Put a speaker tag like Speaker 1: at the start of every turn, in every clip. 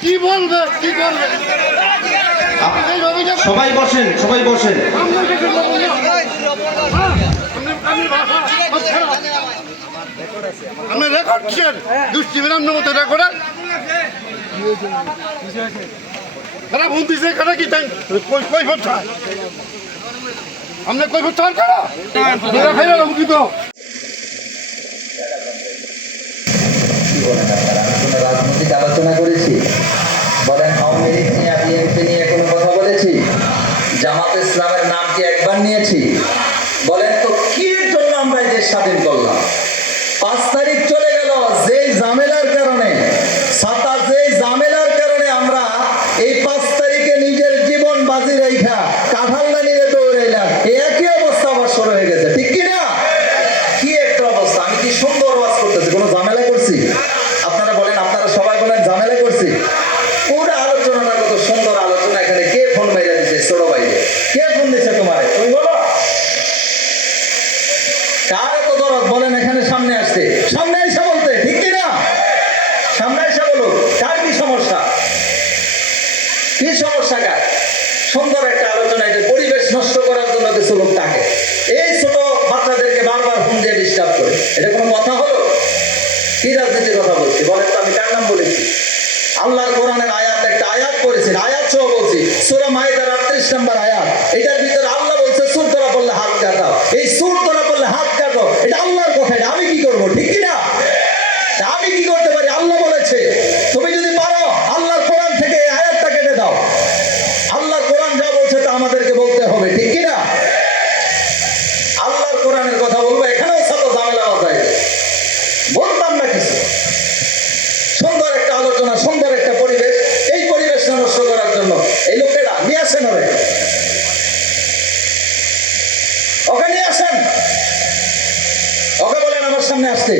Speaker 1: কি বলবে? কি যাবেন।
Speaker 2: সবাই বসেন সবাই বসেন।
Speaker 1: বলব। হ্যাঁ, আপনি-। আপনি রেকর্ড ছিলেন দুষ্টি বিরামের মতো রেকর্ড তারা ভুল দিছে কি তাই? কই কই ফোটা আপনি কই মেরা তো?
Speaker 3: রাজনৈতিক আলোচনা করেছি। বলেন, আওয়ামী লীগ নিয়ে, বিএনপি নিয়ে কোনো কথা বলেছি? জামাত ইসলামের নাম কি একবার নিয়েছি। বলেন তো, কি জন্য আমরা এই দেশ স্বাধীন করলাম পাঁচ তারিখ চলে গেল যেই ঝামেলার কারণে সাতা যেই ঝামেলার কারণে আমরা এই পাঁচ তারিখে নিজের জীবন বাজি রেখা কাঁঠালটা নিয়ে দৌড়াইলাম এই একই অবস্থা আবার শুরু হয়ে গেছে ঠিক কি না কি একটা অবস্থা আমি কি সুন্দর ওয়াজ করতেছি কোনো ঝামেলা করছি আপনারা বলেন আপনারা সবাই বলেন ঝামেলা করছি পুরো আলোচনাটা কত সুন্দর আলোচনা এখানে কে ফোন মেরে দিছে ছোট ভাইরে কে ফোন দিছে তোমারে তুমি বলো দরদ বলেন এখানে সামনে আসতে। সামনে এসে বলতে, ঠিক কি না? সামনে এসে বলো কার কি সমস্যা? কি সমস্যা কার সুন্দর একটা আলোচনা, এটা পরিবেশ নষ্ট করার জন্য কিছু লোক থাকে। এই ছোট বাচ্চাদেরকে বারবার ফোন দিয়ে ডিস্টার্ব করে। এটা কোনো কথা হলো? কি রাজনীতির কথা বলছি? বলেন তো, আমি কার নাম বলেছি? আল্লাহর কোরআনের আয়াত, একটা আয়াত করেছেন আয়াত সহ বলছি, সূরা মাইদার 38 নম্বর আয়াত। এটার ভিতরে সামনে আসতে।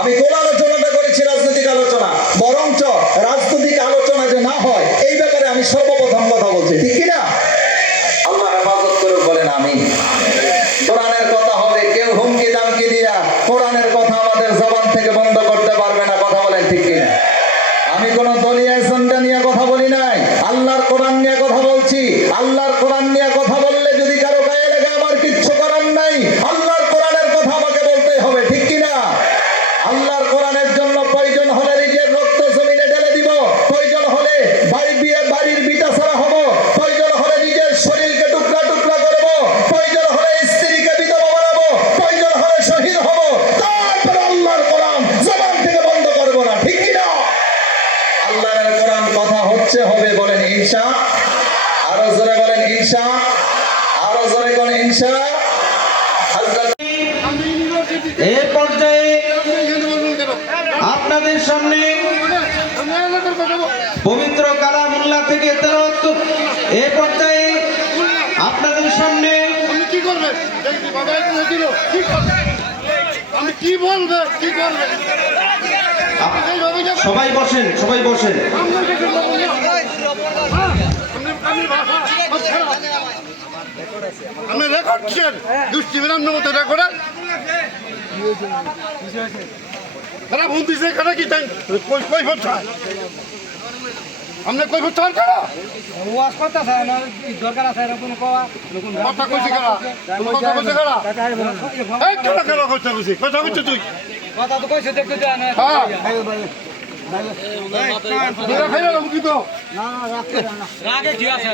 Speaker 3: আমি কোন আলোচনাটা করেছি, রাজনৈতিক আলোচনা। বরঞ্চ রাজনৈতিক আলোচনা যে না হয়, এই ব্যাপারে আমি সর্বপ্রথম কথা বলছি। ঠিক কি আল্লাহ হেফাজত করুক, বলেন আমি কোরআনের কথা হবে, কেউ হুমকি কথা আমাদের জবান থেকে বন্ধ করতে পারবে না, কথা কিনা? আমি কোন নিয়ে কথা বলি নাই, আল্লাহর কোরআন নিয়ে কথা বলছি, আল্লাহর আরও জোরে বলেন ইনশা আরও জোরে বলেন ইনশা। হযরত
Speaker 2: এ পর্যায়ে আপনাদের সামনে
Speaker 1: আমি
Speaker 2: পবিত্র কালামুল্লাহ থেকে তেলাওয়াত এ পর্যায়ে আপনাদের সামনে
Speaker 1: আপনি কি করবেন? দেখি বাবা একটু দিল কি করবেন? আমি কি বলবে কি করবে
Speaker 2: সবাই বসেন সবাই বসেন।
Speaker 1: আমরা না। আপনি রেকর্ড ছিলেন দুষ্টি বিরামের মতো রেকর্ড তারা ভুল দিছে কারা কি তাই? কই ফোটা আপনি কই ফোটা কারা
Speaker 4: ওয়াজ কথা স্যার না দরকার আছে এরকম কোয়া এরকম
Speaker 1: কথা কইছি কারা? তুমি কথা কইছে কারা? এই কারা কারা কথা কইছি কথা কইছ তুই?
Speaker 4: কথা তো কইছে দেখতে যায়
Speaker 1: হ্যাঁ। মেরা খাইলা কি তো
Speaker 4: রাগে কি আছে